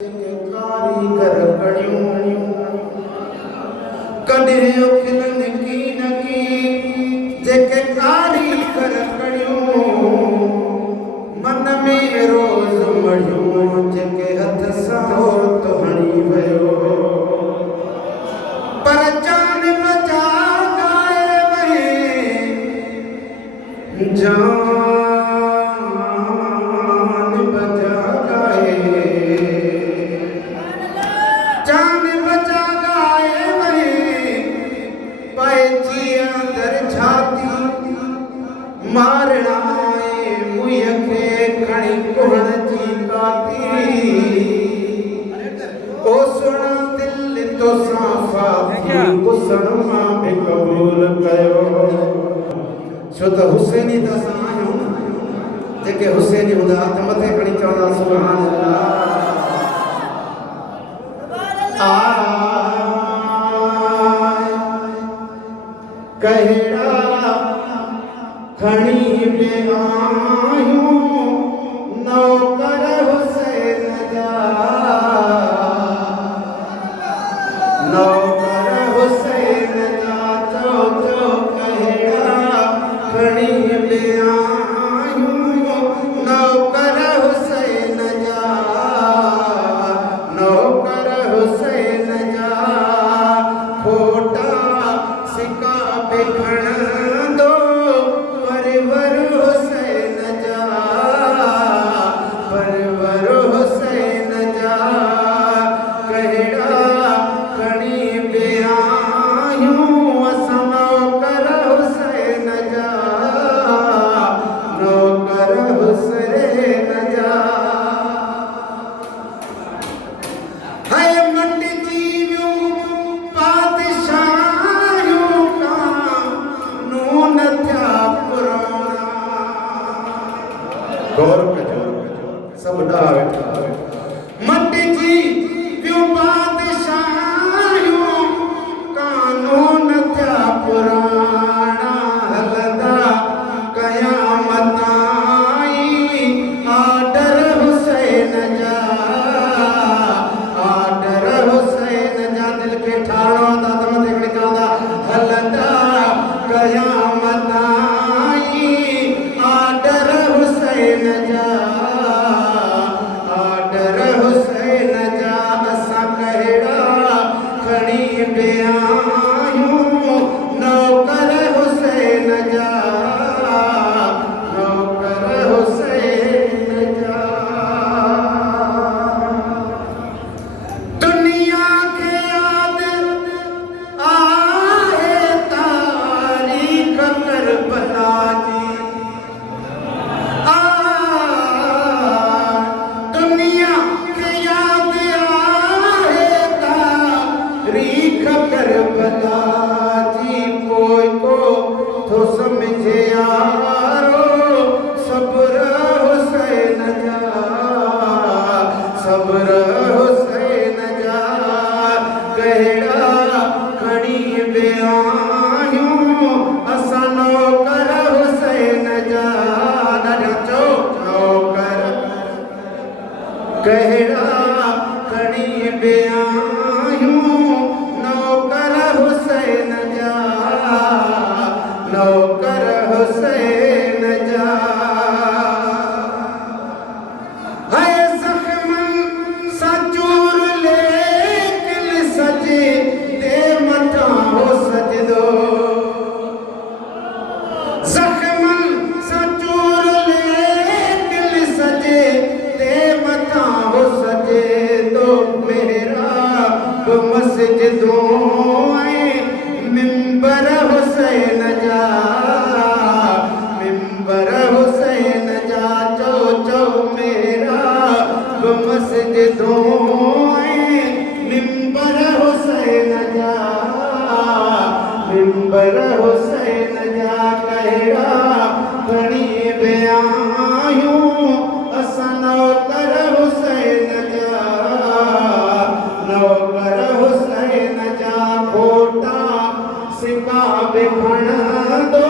कारीगर कड़ियूं कॾहिं उखिलनि की न की जेके कारीगर कड़ियूं मन में रोज़ मड़ियूं जेके हथ सां तो हणी वियो पर जान बचा गाए वहे जान बचा गाए जान बचा गाए वहे पैची अंदर छाती मारणा मुंह खे खणी कुहण जी काती ओ सुण दिल तो साफा कुसण मां बि क़बूल कयो छो त हुसैनी त असां आहियूं जेके हुसैनी हूंदा हथ मथे खणी चवंदा सुभान अल्लाह कहिड़ा खणी बि आयूं नौकर हुसैन जा नौकर हुसैन जा चो चो कहिड़ा खणी बि आयूं नौकर हुसैन जा नौकर हुसैन जा खोटा सिका बि खणंदो परवर हुसैन जा परवर हुसैन जा कहिड़ा खणी बि आयूं असां नौकर हुसैन जा नौकर हुसैन जा हाय मटिजी वियूं पातशाहियूं कानून थिया पुराणा गौर कजो सब ॾाह वेठा मटिजी वियूं पातशाहियूं कानून थिया पुराणा हलंदा क़यामत ताईं आर्डर हुसैन जा आर्डर हुसैन जा दिल खे ठाहिणो था त मथे खणी चवंदा हलंदा क़यामत ताईं आर्डर हुसैन जा आर्डर हुसैन जा असां कहिड़ा खणी बि आयूं नौकर हुसैन जा नौकर हुसैन जा दुनिया खे याद आहे तारीख़ करबला जी दुनिया खे याद आहे तारीख़ करबला जी पोइ को थो सम्झे यारो सब्र हुसैन जा सब्र हुसैन जा कहिड़ा खणी बि आयूं असां नौकर हुसैन जा ॾाढा चओ नौकर कहिड़ा खणी बि आयूं नौकर हुसैन जा नौकर हुसैन जा हाय ज़ख़्मनि सां चूर लेकिन सजे ते मथां हो सजदो ज़ख़्मनि सां चूर लेकिन सजे ते मथां हो सजे तो मेहराब मस्जिदों ऐं मिंबर हुसैन जा मिंबर हुसैन जा चो चो मेहराब मस्जिदों ऐं मिंबर हुसैन जा मिंबर हुसैन जा कहिड़ा खणी बि आयूं असां नौकर हुसैन जा नौकर हुसैन जा खोटा सिका बि खणंदो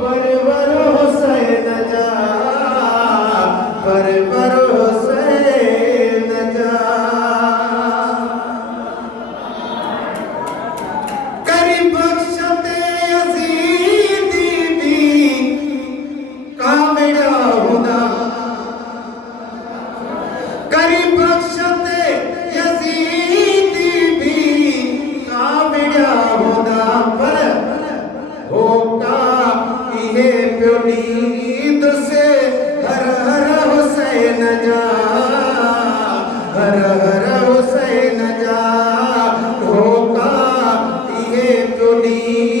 परवर हुसैन जा परवर हुसैन जा इहे पियो नींद से हर हर हुसैन जा, हर हर हुसैन जा होका इहे पियो नींद